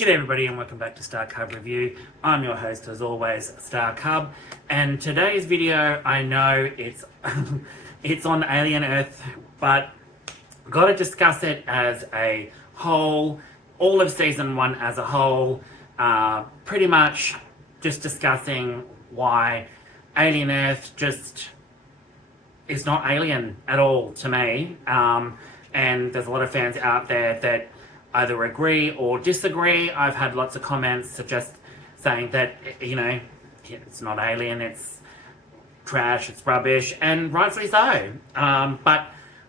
G'day everybody and welcome back to Star Cub Review. I'm your host as always, Star Cub, and today's video, I know it's it's on Alien Earth, but gotta discuss it as a whole, all of season 1 as a whole, pretty much just discussing why Alien Earth just is not alien at all to me, and there's a lot of fans out there that either agree or disagree. I've had lots of comments just saying that, you know, it's not alien, it's trash, it's rubbish, and rightfully so. But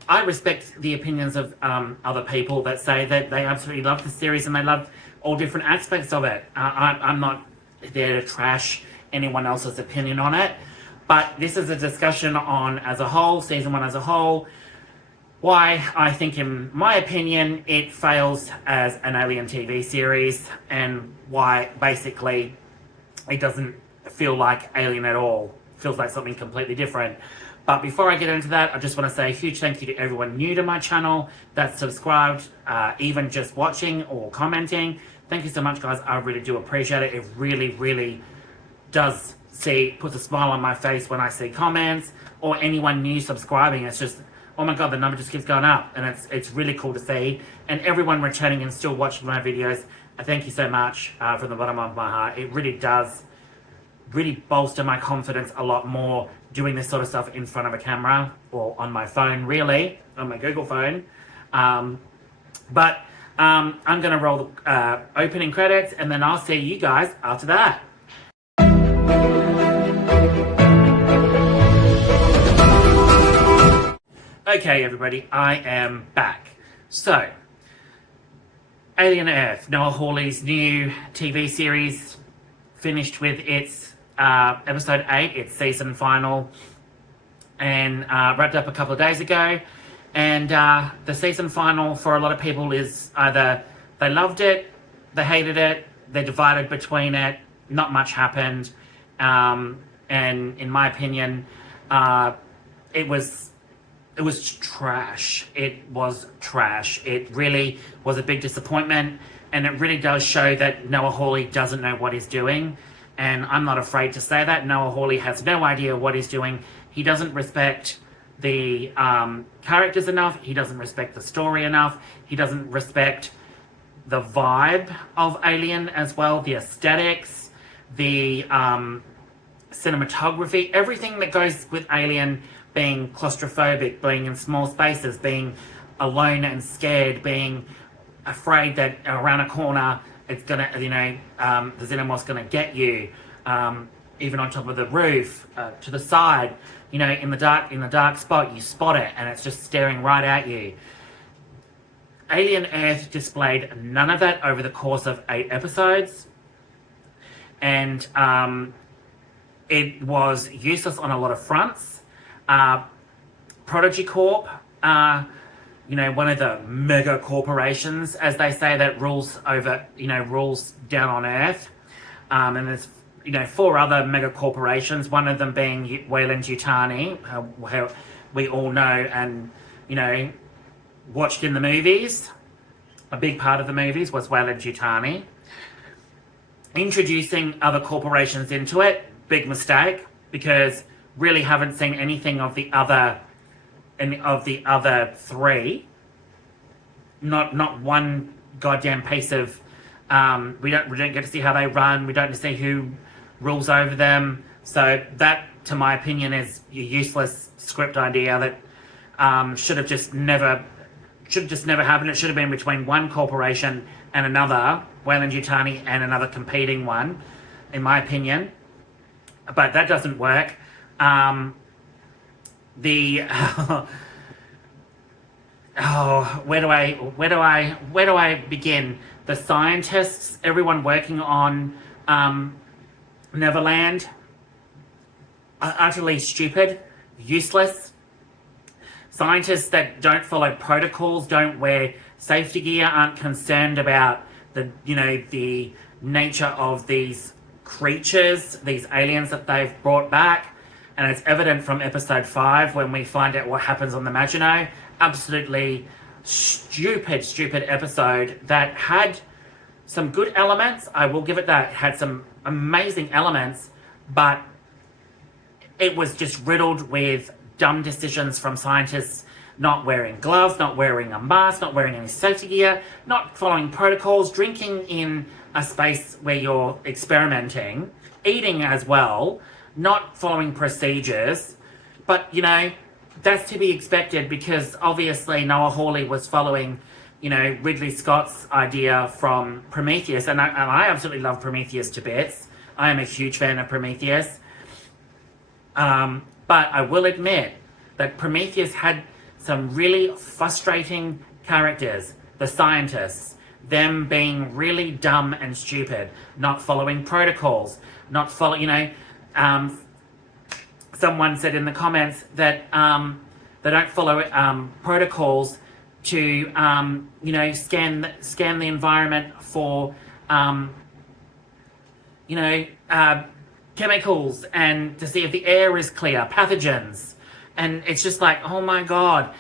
I respect the opinions of other people that say that they absolutely love the series and they love all different aspects of it. I'm not there to trash anyone else's opinion on it, but this is a discussion on, as a whole, season 1 as a whole, why I think, in my opinion, it fails as an Alien TV series, and why basically it doesn't feel like Alien at all. It feels like something completely different. But before I get into that, I just want to say a huge thank you to everyone new to my channel that's subscribed, even just watching or commenting. Thank you so much, guys. I really do appreciate it. It really, really does puts a smile on my face when I see comments or anyone new subscribing. It's just, oh my god, the number just keeps going up, and it's really cool to see. And everyone returning and still watching my videos, I thank you so much from the bottom of my heart. It really does bolster my confidence a lot more doing this sort of stuff in front of a camera or on my phone, really, on my Google phone. But I'm going to roll the opening credits, and then I'll see you guys after that. Okay, everybody, I am back. So, Alien Earth, Noah Hawley's new TV series, finished with its episode 8, its season final, and wrapped up a couple of days ago. And the season final for a lot of people is either they loved it, they hated it, they're divided between it, not much happened. And in my opinion, it was trash. It was trash. It really was a big disappointment, and it really does show that Noah Hawley doesn't know what he's doing. And I'm not afraid to say that. Noah Hawley has no idea what he's doing. He doesn't respect the characters enough. He doesn't respect the story enough. He doesn't respect the vibe of Alien as well, the aesthetics, the cinematography, everything that goes with Alien, being claustrophobic, being in small spaces, being alone and scared, being afraid that around a corner it's gonna, you know, the xenomorph's gonna get you, even on top of the roof, to the side, you know, in the dark spot, you spot it and it's just staring right at you. Alien Earth displayed none of that over the course of 8 episodes, and it was useless on a lot of fronts. Prodigy Corp, you know, one of the mega corporations, as they say, that rules down on Earth. And there's, you know, 4 other mega corporations, one of them being Weyland-Yutani, how we all know and, you know, watched in the movies. A big part of the movies was Weyland-Yutani. Introducing other corporations into it, big mistake, because really haven't seen anything of the other 3. Not one goddamn piece of we don't get to see how they run. We don't see who rules over them. So that, to my opinion, is a useless script idea that should have just never happened. It should have been between one corporation and another, Weyland-Yutani and another competing one, in my opinion. But that doesn't work. Where do I begin? The scientists, everyone working on Neverland, are utterly stupid, useless. Scientists that don't follow protocols, don't wear safety gear, aren't concerned about the nature of these creatures, these aliens that they've brought back. And it's evident from episode 5 when we find out what happens on the Maginot. Absolutely stupid episode that had some good elements. I will give it that. It had some amazing elements, but it was just riddled with dumb decisions from scientists, not wearing gloves, not wearing a mask, not wearing any safety gear, not following protocols, drinking in a space where you're experimenting, eating as well, not following procedures. But, you know, that's to be expected because obviously Noah Hawley was following, you know, Ridley Scott's idea from Prometheus. And I absolutely love Prometheus to bits. I am a huge fan of Prometheus. But I will admit that Prometheus had some really frustrating characters. The scientists, them being really dumb and stupid, not following protocols, not follow, you know, someone said in the comments that they don't follow protocols to, you know, scan the environment for, you know, chemicals and to see if the air is clear, pathogens. And it's just like, oh my God,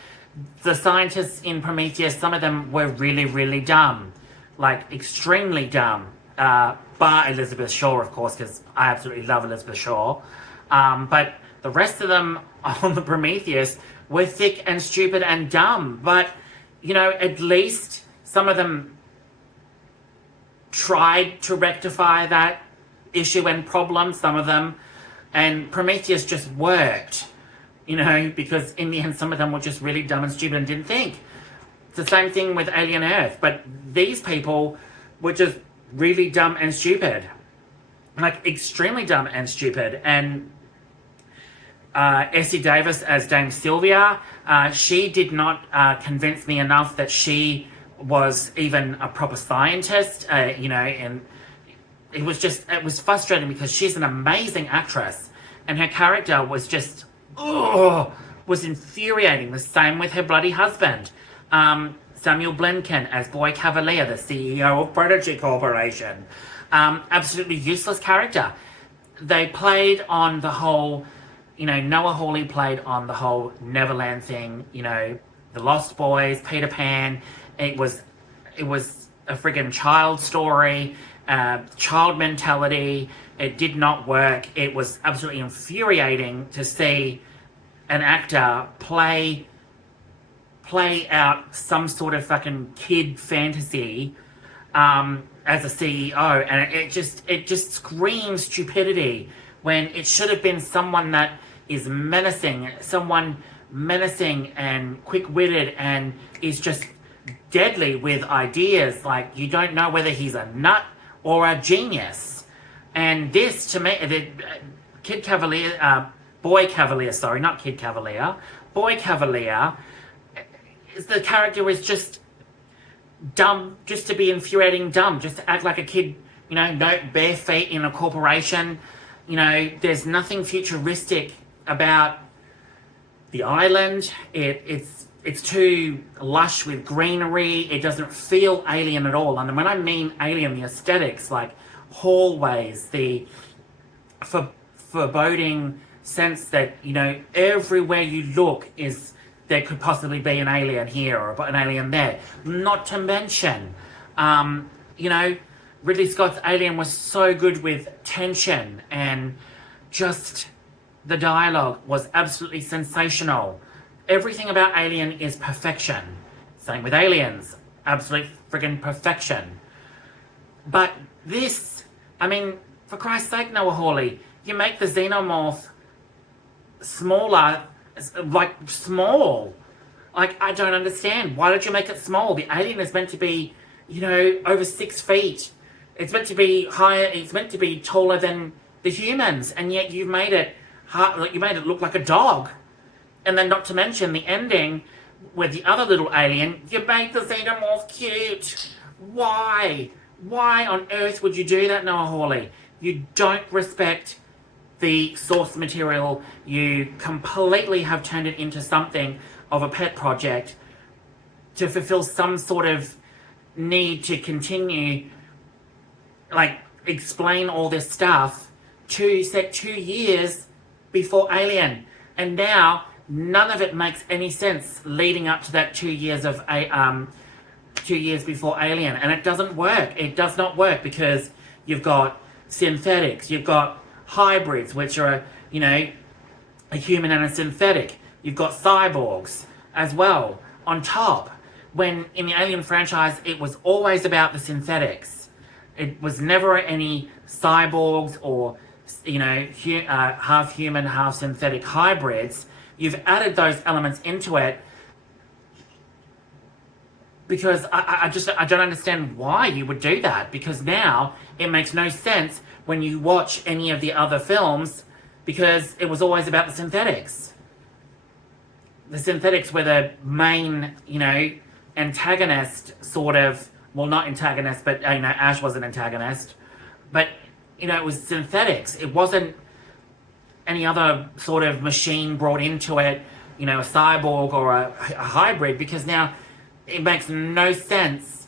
the scientists in Prometheus, some of them were really, really dumb, like extremely dumb. Bar Elizabeth Shaw, of course, because I absolutely love Elizabeth Shaw. But the rest of them on the Prometheus were thick and stupid and dumb. But, you know, at least some of them tried to rectify that issue and problem, some of them. And Prometheus just worked, you know, because in the end, some of them were just really dumb and stupid and didn't think. It's the same thing with Alien Earth. But these people were just really dumb and stupid. Like, extremely dumb and stupid. And Essie Davis as Dame Sylvia, she did not convince me enough that she was even a proper scientist, you know, and it was frustrating because she's an amazing actress and her character was just, was infuriating. The same with her bloody husband. Samuel Blenkin as Boy Cavalier, the CEO of Prodigy Corporation. Absolutely useless character. They played on the whole, you know, Noah Hawley played on the whole Neverland thing, you know, the Lost Boys, Peter Pan. It was a friggin' child story, child mentality. It did not work. It was absolutely infuriating to see an actor play out some sort of fucking kid fantasy as a CEO, and it just screams stupidity when it should have been someone that is menacing, and quick-witted and is just deadly with ideas. Like, you don't know whether he's a nut or a genius. And this, to me, the Boy Cavalier, the character is just dumb, just to be infuriating dumb, just to act like a kid, you know, no bare feet in a corporation. You know, there's nothing futuristic about the island. It's too lush with greenery. It doesn't feel alien at all. And when I mean alien, the aesthetics, like hallways, the foreboding sense that, you know, everywhere you look is there could possibly be an alien here or an alien there. Not to mention, you know, Ridley Scott's Alien was so good with tension and just the dialogue was absolutely sensational. Everything about Alien is perfection. Same with Aliens. Absolute friggin' perfection. But this, I mean, for Christ's sake, Noah Hawley, you make the xenomorph smaller, like small. Like, I don't understand. Why did you make it small? The alien is meant to be, you know, over 6 feet. It's meant to be higher, it's meant to be taller than the humans, and yet you've made it you made it look like a dog. And then not to mention the ending with the other little alien, you made the xenomorph cute. Why? Why on earth would you do that, Noah Hawley? You don't respect the source material. You completely have turned it into something of a pet project to fulfill some sort of need to continue, like, explain all this stuff to set 2 years before Alien. And now none of it makes any sense leading up to that 2 years of 2 years before Alien, and it doesn't work. It does not work because you've got synthetics, you've got hybrids, which are, a human and a synthetic. You've got cyborgs as well on top. When in the Alien franchise, it was always about the synthetics. It was never any cyborgs or, half human, half synthetic hybrids. You've added those elements into it because I don't understand why you would do that, because now it makes no sense when you watch any of the other films, because it was always about the synthetics. The synthetics were the main, antagonist, sort of. Well, not antagonist, but, Ash was an antagonist. But, it was synthetics. It wasn't any other sort of machine brought into it, a cyborg or a hybrid, because now it makes no sense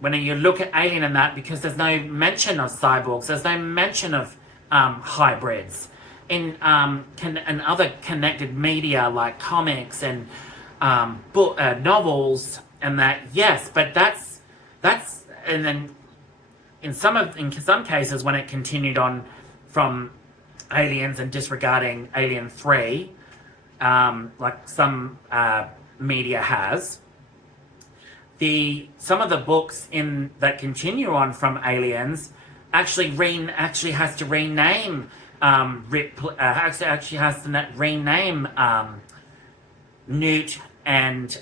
when you look at Alien and that, because there's no mention of cyborgs, there's no mention of hybrids. In other connected media like comics and novels and that, yes, but that's and then in some cases when it continued on from Aliens and disregarding Alien 3, like some media has, some of the books that continue on from Aliens actually has to rename rename Newt and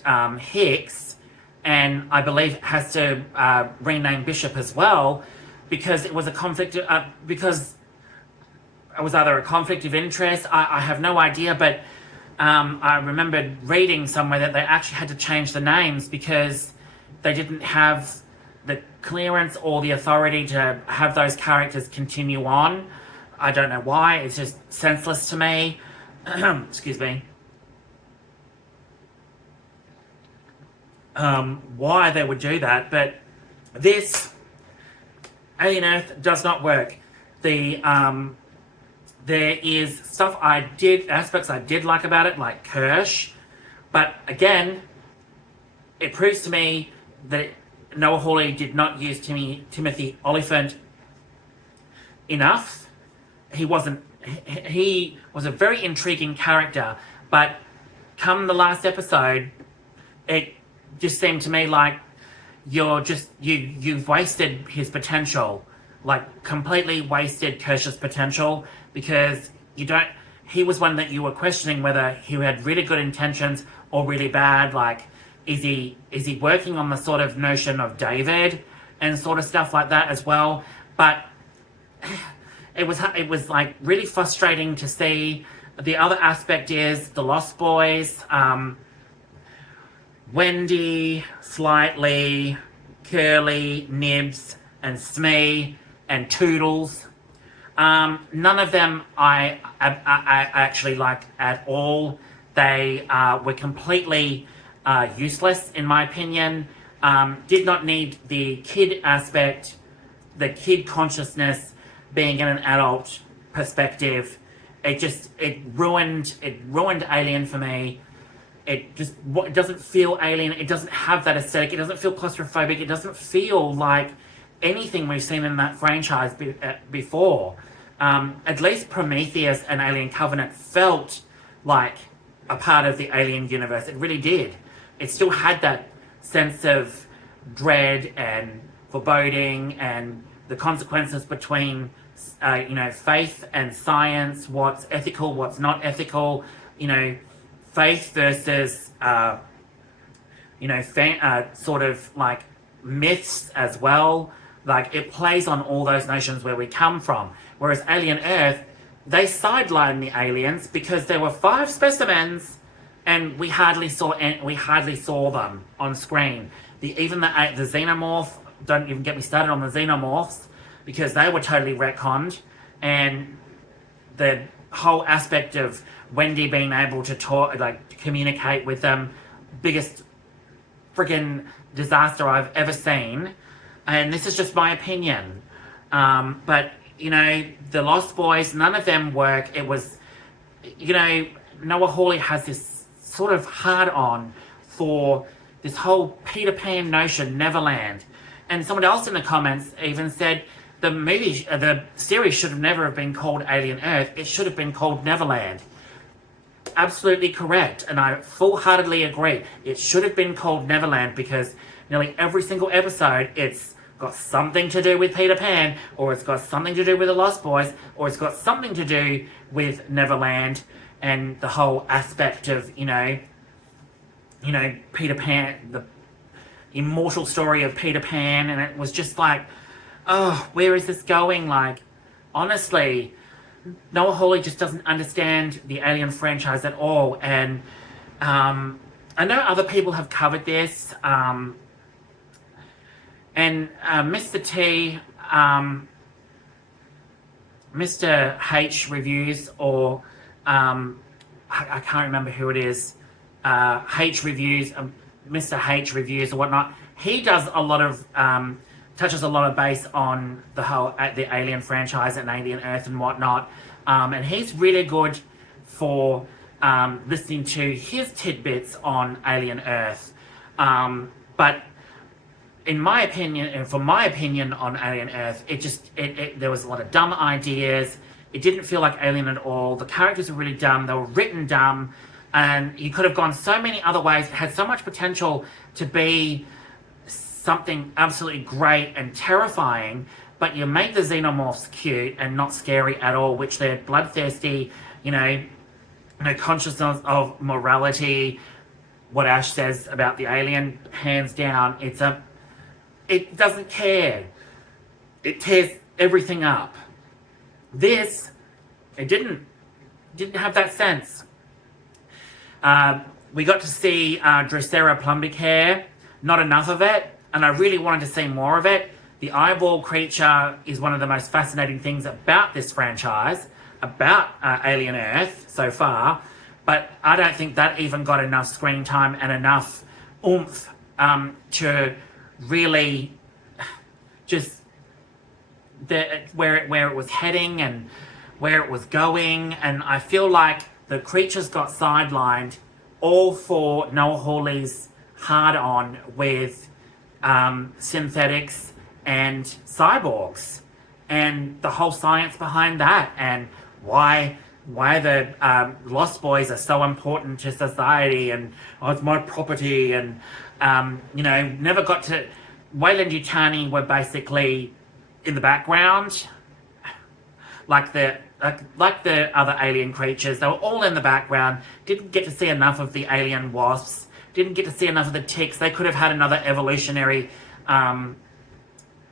Hicks, and I believe has to rename Bishop as well, because it was a conflict. Because it was either a conflict of interest. I have no idea, but I remembered reading somewhere that they actually had to change the names because they didn't have the clearance or the authority to have those characters continue on. I don't know why. It's just senseless to me. Excuse me. Why they would do that, but this Alien Earth does not work. There is aspects I did like about it, like Kirsch, but again, it proves to me that Noah Hawley did not use Timothy Olyphant enough. He was a very intriguing character, but come the last episode, it just seemed to me like you've wasted his potential, like completely wasted Kirsch's potential, because he was one that you were questioning whether he had really good intentions or really bad. Like, is he working on the sort of notion of David and sort of stuff like that as well? But it was like really frustrating to see. The other aspect is the Lost Boys, Wendy, Slightly, Curly, Nibs, and Smee, and Toodles. None of them I actually liked at all. They were completely useless, in my opinion. Did not need the kid aspect, the kid consciousness being in an adult perspective. It ruined Alien for me. It doesn't feel Alien. It doesn't have that aesthetic. It doesn't feel claustrophobic. It doesn't feel like anything we've seen in that franchise before. At least Prometheus and Alien Covenant felt like a part of the Alien universe. It really did. It still had that sense of dread and foreboding and the consequences between faith and science, what's ethical, what's not ethical, faith versus sort of like myths as well. Like, it plays on all those notions where we come from. Whereas Alien Earth, they sidelined the aliens because there were 5 specimens and we hardly saw them on screen. Even the xenomorph, don't even get me started on the xenomorphs, because they were totally retconned. And the whole aspect of Wendy being able to talk, like, to communicate with them, biggest friggin' disaster I've ever seen. And this is just my opinion. But, the Lost Boys, none of them work. It was, Noah Hawley has this sort of hard-on for this whole Peter Pan notion, Neverland. And someone else in the comments even said the series should have never have been called Alien Earth. It should have been called Neverland. Absolutely correct, and I full-heartedly agree. It should have been called Neverland because nearly every single episode, it's got something to do with Peter Pan, or it's got something to do with the Lost Boys, or it's got something to do with Neverland and the whole aspect of, Peter Pan, the immortal story of Peter Pan, and it was just like, oh, where is this going? Like, honestly, Noah Hawley just doesn't understand the Alien franchise at all, and I know other people have covered this, and Mr. T, Mr. H reviews, or I can't remember who it is, H reviews, Mr. H reviews or whatnot. He does a lot of touches a lot of base on the whole the Alien franchise and Alien Earth and whatnot, and he's really good for listening to his tidbits on Alien Earth. But in my opinion, and for my opinion on Alien Earth, there was a lot of dumb ideas. It didn't feel like Alien at all. The characters were really dumb. They were written dumb. And you could have gone so many other ways. It had so much potential to be something absolutely great and terrifying, but you make the xenomorphs cute and not scary at all, which they're bloodthirsty, consciousness of morality. What Ash says about the alien, hands down, it doesn't care. It tears everything up. This, it didn't have that sense. We got to see Drosera Plumbic hair, not enough of it, and I really wanted to see more of it. The eyeball creature is one of the most fascinating things about this franchise, about Alien Earth so far, but I don't think that even got enough screen time and enough oomph to really just where it was heading and where it was going, and I feel like the creatures got sidelined all for Noah Hawley's hard-on with synthetics and cyborgs, and the whole science behind that, and why the Lost Boys are so important to society, and it's my property, and never got to. Weyland-Yutani were basically in the background, like the other alien creatures. They were all in the background. Didn't get to see enough of the alien wasps. Didn't get to see enough of the ticks. They could have had another evolutionary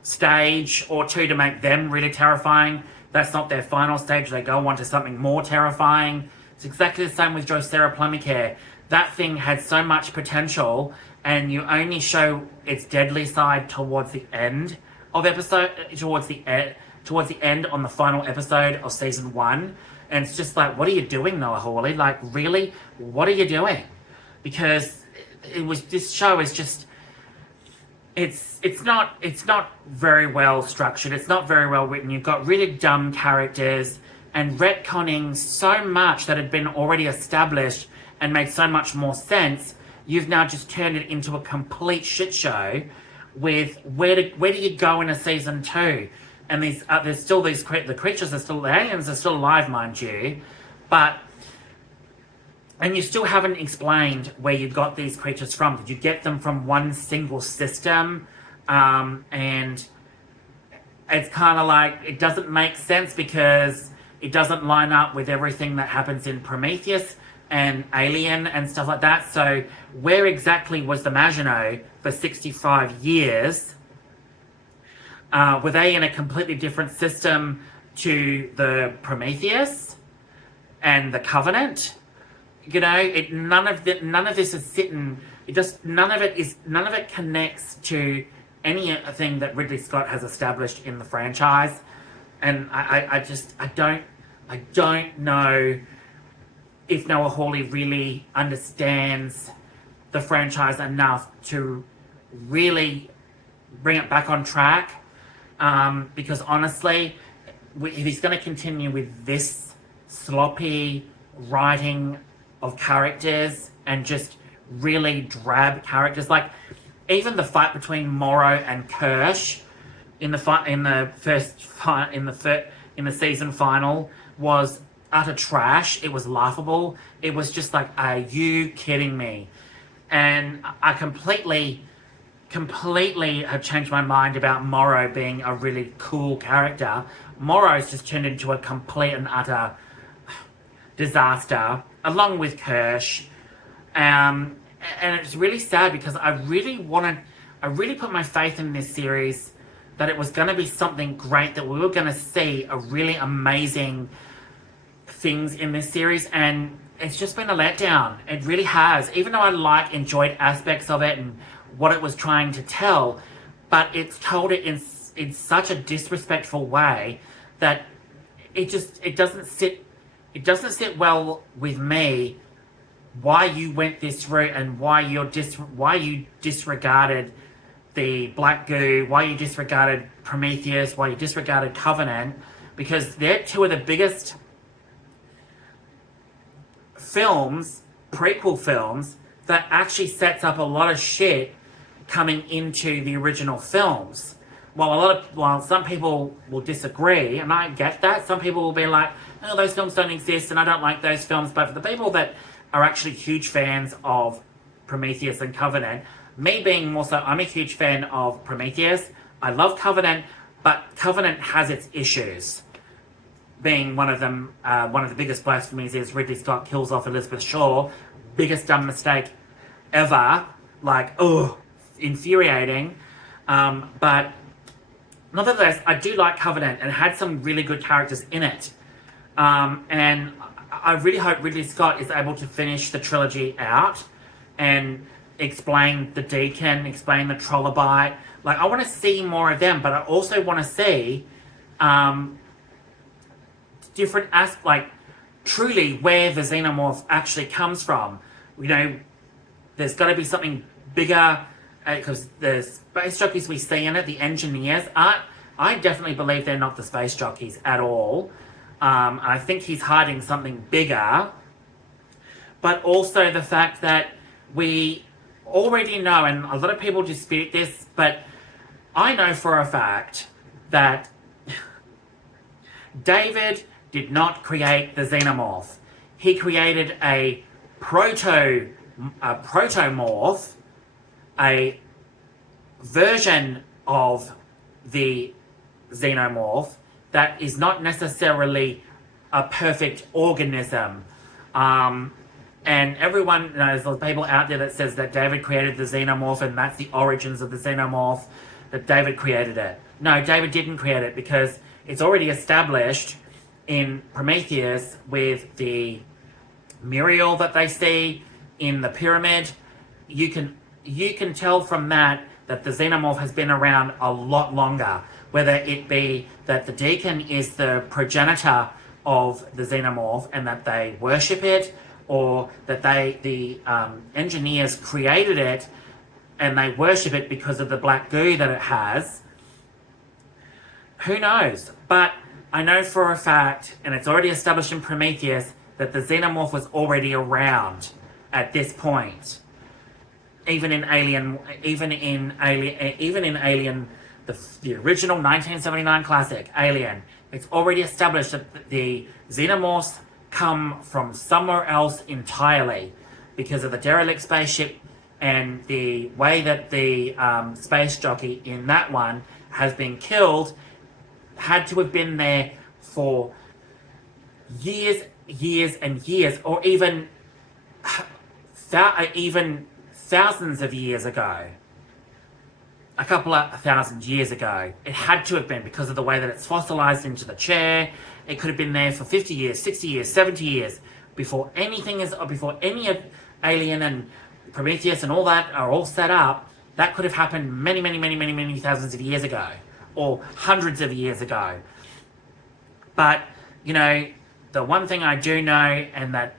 stage or two to make them really terrifying. That's not their final stage. They go on to something more terrifying. It's exactly the same with Drosera Plumbic hair. That thing had so much potential, and you only show its deadly side towards the end of towards the end on the final episode of season 1, and it's just like, what are you doing, Noah Hawley? Like, really, what are you doing? Because this show is just, it's not very well structured. It's not very well written. You've got really dumb characters and retconning so much that had been already established and made so much more sense. You've now just turned it into a complete shit show with where do you go in a season 2? And there's still the aliens are still alive, mind you, and you still haven't explained where you got these creatures from. Did you get them from one single system? And it's kind of like, it doesn't make sense because it doesn't line up with everything that happens in Prometheus and Alien and stuff like that. So where exactly was the Maginot for 65 years? Were they in a completely different system to the Prometheus and the Covenant? None of this is sitting. None of it connects to anything that Ridley Scott has established in the franchise, and I don't know if Noah Hawley really understands the franchise enough to really bring it back on track. Because honestly, if he's going to continue with this sloppy writing of characters and just really drab characters. Like even the fight between Morrow and Kirsch in the season final was utter trash. It was laughable. It was just like, are you kidding me? And I completely have changed my mind about Morrow being a really cool character. Morrow's just turned into a complete and utter disaster, along with Kirsch. And it's really sad because I really put my faith in this series that it was going to be something great, that we were going to see a really amazing things in this series, and it's just been a letdown. It really has. Even though I enjoyed aspects of it and what it was trying to tell, but it's told it in such a disrespectful way that it doesn't sit well with me. Why you went this route and why you disregarded the Black Goo, why you disregarded Prometheus, why you disregarded Covenant, because they're two of the biggest films, prequel films, that actually sets up a lot of shit coming into the original films. While some people will disagree, and I get that, some people will be like, oh, those films don't exist and I don't like those films, but for the people that are actually huge fans of Prometheus and Covenant, me being more so, I'm a huge fan of Prometheus. I love Covenant, but Covenant has its issues. Being one of them, one of the biggest blasphemies is Ridley Scott kills off Elizabeth Shaw. Biggest dumb mistake ever. Like, infuriating. But nonetheless, I do like Covenant, and it had some really good characters in it. And I really hope Ridley Scott is able to finish the trilogy out and explain the Deacon, explain the Trilobite. Like, I want to see more of them, but I also want to see different aspects, like truly where the Xenomorph actually comes from. You know, there's got to be something bigger, because the space jockeys we see in it, the engineers, I definitely believe they're not the space jockeys at all. I think he's hiding something bigger. But also the fact that we already know, and a lot of people dispute this, but I know for a fact that David did not create the Xenomorph. He created a protomorph, a version of the Xenomorph that is not necessarily a perfect organism. And everyone knows, there's people out there that says that David created the Xenomorph and that's the origins of the Xenomorph, that David created it. No, David didn't create it, because it's already established in Prometheus with the Muriel that they see in the pyramid. You can tell from that the Xenomorph has been around a lot longer. Whether it be that the Deacon is the progenitor of the Xenomorph and that they worship it, or that the engineers created it and they worship it because of the black goo that it has. Who knows? But I know for a fact, and it's already established in Prometheus, that the Xenomorph was already around at this point. Even in Alien, the original 1979 classic, Alien, it's already established that the Xenomorphs come from somewhere else entirely, because of the derelict spaceship and the way that the space jockey in that one has been killed, had to have been there for years and years, or even thousands of years ago. A couple of thousand years ago. It had to have been, because of the way that it's fossilized into the chair. It could have been there for 50 years, 60 years, 70 years, before any of Alien and Prometheus and all that are all set up. That could have happened many thousands of years ago, or hundreds of years ago. But, you know, the one thing I do know, and that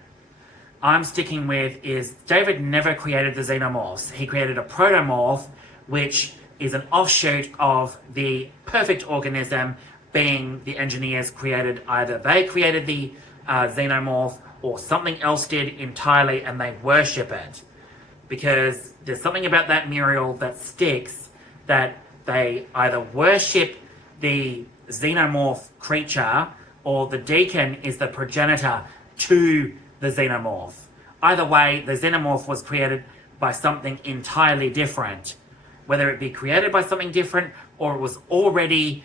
I'm sticking with, is David never created the Xenomorphs. He created a protomorph, which is an offshoot of the perfect organism, being the engineers created. Either they created the Xenomorph, or something else did entirely, and they worship it. because there's something about that mural that sticks, that they either worship the xenomorph creature or the deacon is the progenitor to the xenomorph. Either way, the xenomorph was created by something entirely different. Whether it be created by something different or it was already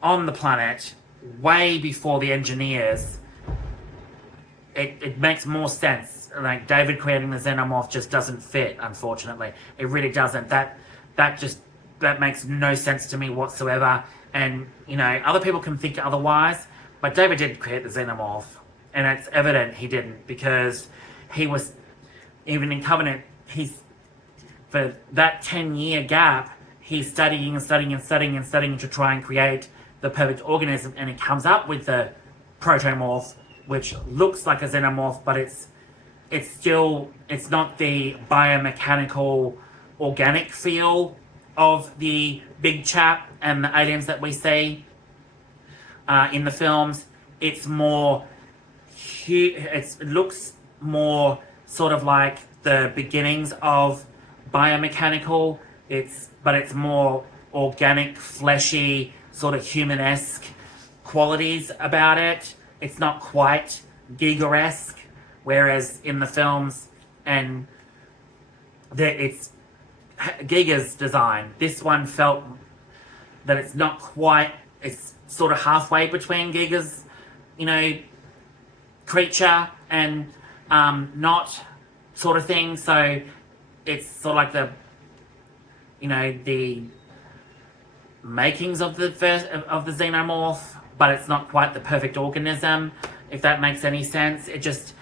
on the planet way before the engineers, it makes more sense. Like, David creating the xenomorph just doesn't fit, unfortunately. It really doesn't. That makes no sense to me whatsoever. And, you know, other people can think otherwise, but David did create the xenomorph. And it's evident he didn't, because he was, even in Covenant, for that 10-year gap, he's studying to try and create the perfect organism, and he comes up with the protomorph, which looks like a xenomorph, but it's not the biomechanical organic feel of the big chap and the aliens that we see in the films. It's more, it looks more sort of like the beginnings of biomechanical, but it's more organic, fleshy, sort of human-esque qualities about it. It's not quite Giger-esque, whereas in the films, and it's Giger's design. This one felt that it's not quite, it's sort of halfway between Giger's, you know, creature and not sort of thing. So it's sort of like the, you know, the makings of the xenomorph, but it's not quite the perfect organism, if that makes any sense. It just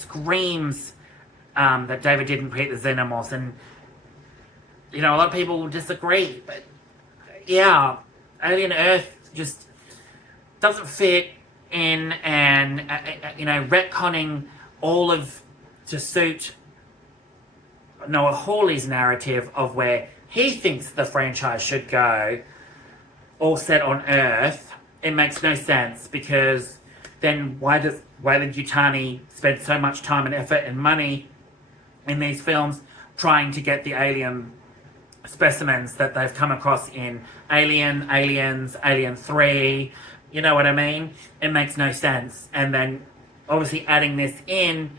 screams that David didn't create the xenomorphs, and, you know, a lot of people will disagree, but yeah, Alien Earth just doesn't fit in, and you know, retconning all of to suit Noah Hawley's narrative of where he thinks the franchise should go, all set on Earth. It makes no sense, because then why does Weyland-Yutani spend so much time and effort and money in these films trying to get the alien specimens that they've come across in Alien, Aliens, Alien 3, you know what I mean? It makes no sense. And then obviously adding this in,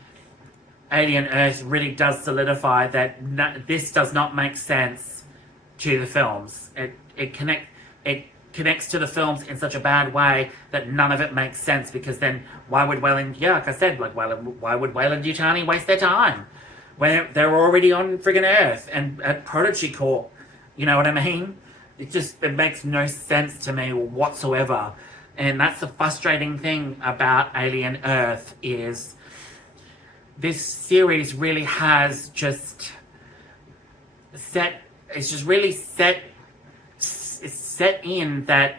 Alien Earth really does solidify that this does not make sense to the films. It connects to the films in such a bad way that none of it makes sense, because then why would like I said, why would Weyland-Yutani waste their time when they're already on friggin' Earth and at Prodigy Corp? You know what I mean? It makes no sense to me whatsoever. And that's the frustrating thing about Alien Earth, is this series really has just set in that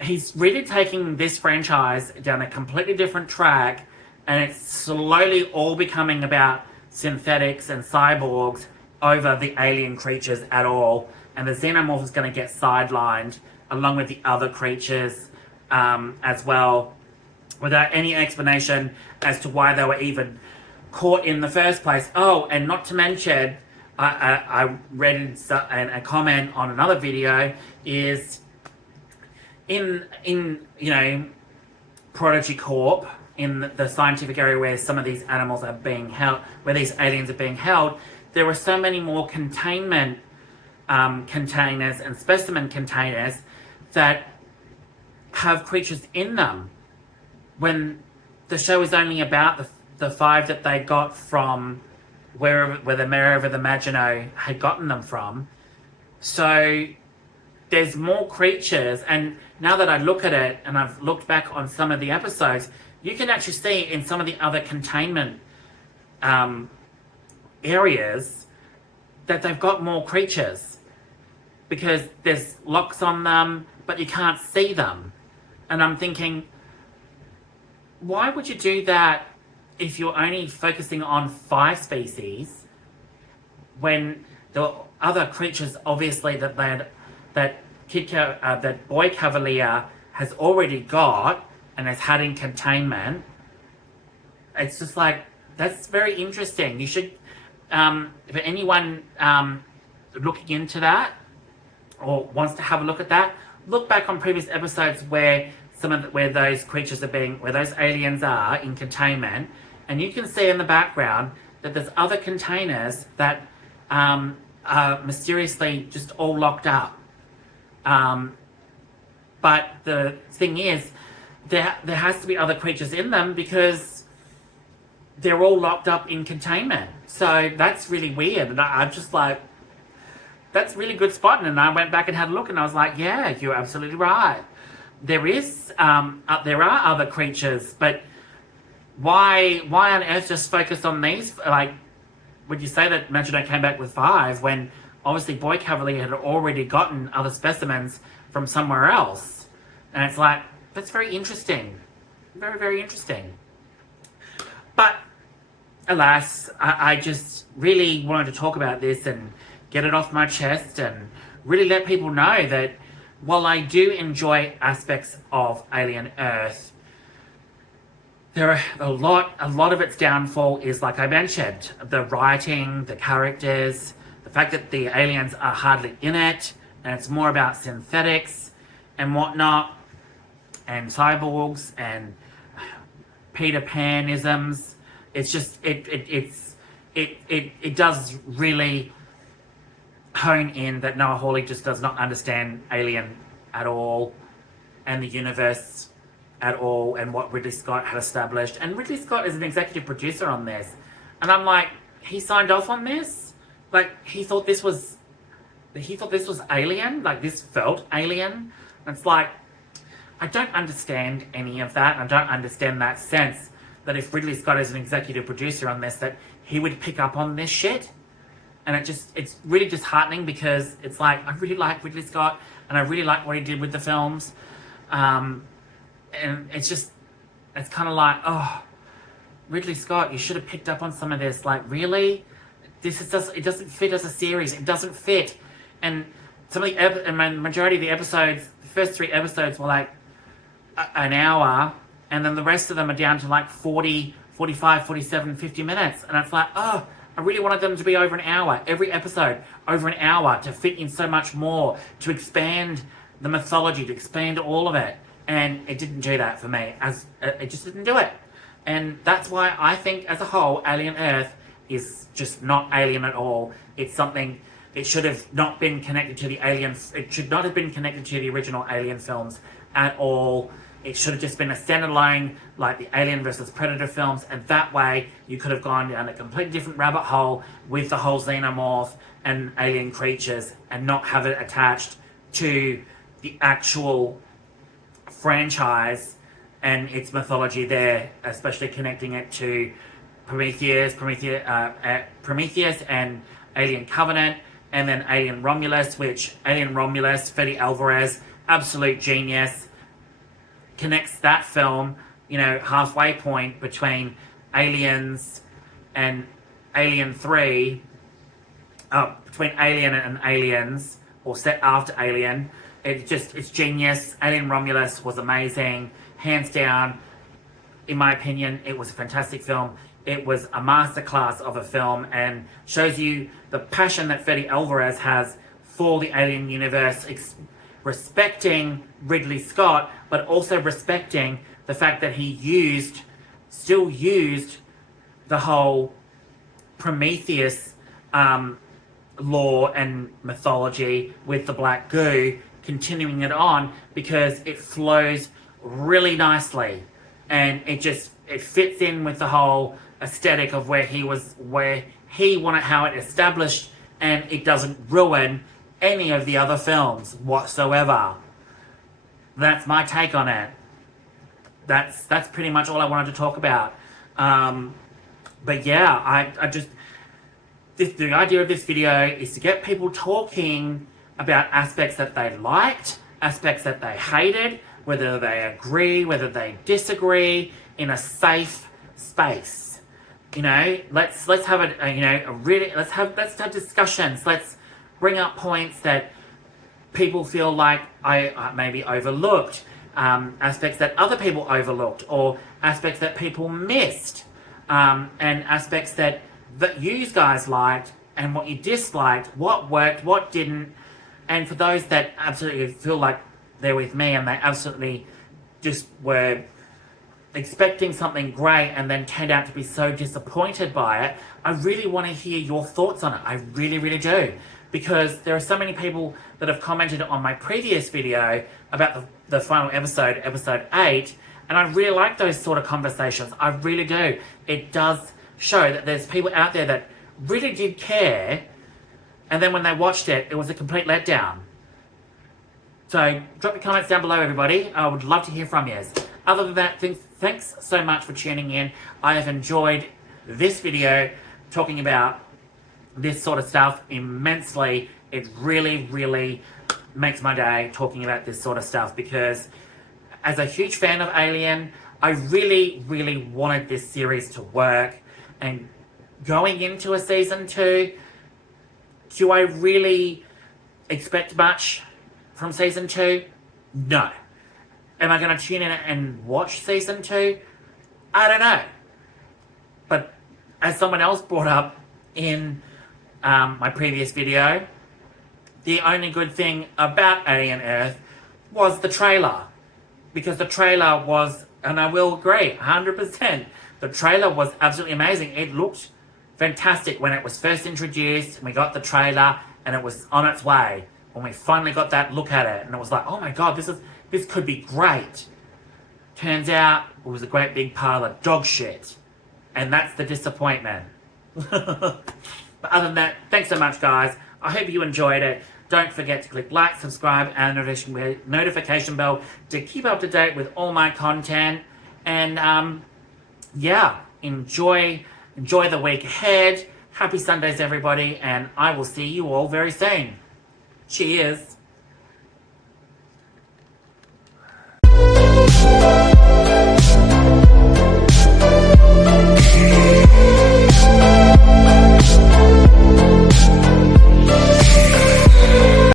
he's really taking this franchise down a completely different track, and it's slowly all becoming about synthetics and cyborgs over the alien creatures at all, and the xenomorph is going to get sidelined along with the other creatures as well, without any explanation as to why they were even caught in the first place. Oh, and not to mention, I read a comment on another video, is in you know, Prodigy Corp, in the scientific area where some of these animals are being held, where these aliens are being held, there are so many more containment containers and specimen containers that have creatures in them, when the show is only about the 5 that they got from wherever the Maginot had gotten them from. So there's more creatures, and now that I look at it and I've looked back on some of the episodes, you can actually see in some of the other containment areas that they've got more creatures, because there's locks on them, but you can't see them. And I'm thinking, why would you do that if you're only focusing on 5 species, when the other creatures, obviously, that Boy Cavalier has already got and has had in containment? It's just like, that's very interesting. You should, for anyone looking into that or wants to have a look at that, look back on previous episodes where where those creatures are where those aliens are in containment, and you can see in the background that there's other containers that are mysteriously just all locked up. But the thing is, there has to be other creatures in them because they're all locked up in containment. So that's really weird. And I'm just like, that's really good spotting. And I went back and had a look, and I was like, yeah, you're absolutely right. There are other creatures, but why on earth just focus on these? Like, would you say that Maginot came back with 5 when obviously Boy Cavalier had already gotten other specimens from somewhere else? And it's like, that's very interesting. Very, very interesting. But alas, I just really wanted to talk about this and get it off my chest and really let people know that while I do enjoy aspects of Alien Earth, there are a lot of its downfall is, like I mentioned, the writing, the characters, the fact that the aliens are hardly in it, and it's more about synthetics and whatnot, and cyborgs and Peter Pan-isms. It's just it does really hone in that Noah Hawley just does not understand Alien at all, and the universe at all, and what Ridley Scott had established. And Ridley Scott is an executive producer on this, and I'm like, he signed off on this? Like, he thought this was Alien? Like, this felt Alien? And it's like, I don't understand any of that. I don't understand that sense that if Ridley Scott is an executive producer on this, that he would pick up on this shit. And it's really disheartening, because it's like, I really like Ridley Scott, and I really like what he did with the films. And it's kind of like, oh, Ridley Scott, you should have picked up on some of this. Like, really? It doesn't fit as a series. It doesn't fit. And some of the majority of the episodes, the first 3 episodes were like an hour, and then the rest of them are down to like 40, 45, 47, 50 minutes. And it's like, oh, I really wanted them to be over an hour. Every episode, over an hour, to fit in so much more, to expand the mythology, to expand all of it. And it didn't do that for me. It just didn't do it. And that's why I think, as a whole, Alien Earth is just not alien at all. It's something, it should have not been connected to the aliens. It should not have been connected to the original Alien films at all. It should have just been a standalone, like the Alien versus Predator films, and that way you could have gone down a completely different rabbit hole with the whole xenomorph and alien creatures, and not have it attached to the actual franchise and its mythology there, especially connecting it to Prometheus and Alien Covenant, and then Alien Romulus, which Alien Romulus, Fede Alvarez, absolute genius, connects that film, halfway point between Aliens and Alien 3, between Alien and Aliens, or set after Alien. It's genius. Alien Romulus was amazing, hands down. In my opinion, it was a fantastic film. It was a masterclass of a film, and shows you the passion that Fede Alvarez has for the Alien universe, respecting Ridley Scott, but also respecting the fact that he still used the whole Prometheus lore and mythology with the black goo, continuing it on, because it flows really nicely, and it fits in with the whole aesthetic of where he wanted, how it established, and it doesn't ruin any of the other films whatsoever. That's my take on it. That's pretty much all I wanted to talk about. But yeah, the idea of this video is to get people talking about aspects that they liked, aspects that they hated, whether they agree, whether they disagree, in a safe space. Let's have let's have discussions. Let's bring up points that people feel like I maybe overlooked, aspects that other people overlooked, or aspects that people missed, and aspects that that you guys liked and what you disliked, what worked, what didn't. And for those that absolutely feel like they're with me and they absolutely just were expecting something great and then turned out to be so disappointed by it, I really want to hear your thoughts on it. I really, really do. Because there are so many people that have commented on my previous video about the final episode, episode 8, and I really like those sort of conversations. I really do. It does show that there's people out there that really did care, and then when they watched it, it was a complete letdown. So drop your comments down below, everybody. I would love to hear from you. Other than that, thanks so much for tuning in. I have enjoyed this video talking about this sort of stuff immensely. It really, really makes my day talking about this sort of stuff, because as a huge fan of Alien, I really, really wanted this series to work. And going into a season 2, do I really expect much from season 2? No. Am I going to tune in and watch season 2? I don't know. But as someone else brought up in my previous video, the only good thing about Alien Earth was the trailer. Because the trailer was, and I will agree, 100%, the trailer was absolutely amazing. It looked fantastic when it was first introduced, and we got the trailer, and it was on its way. When we finally got that look at it, and it was like, oh my god, this could be great. Turns out, it was a great big pile of dog shit. And that's the disappointment. But other than that, thanks so much, guys. I hope you enjoyed it. Don't forget to click like, subscribe, and notification bell to keep up to date with all my content. And yeah, enjoy the week ahead. Happy Sundays, everybody, and I will see you all very soon. Cheers.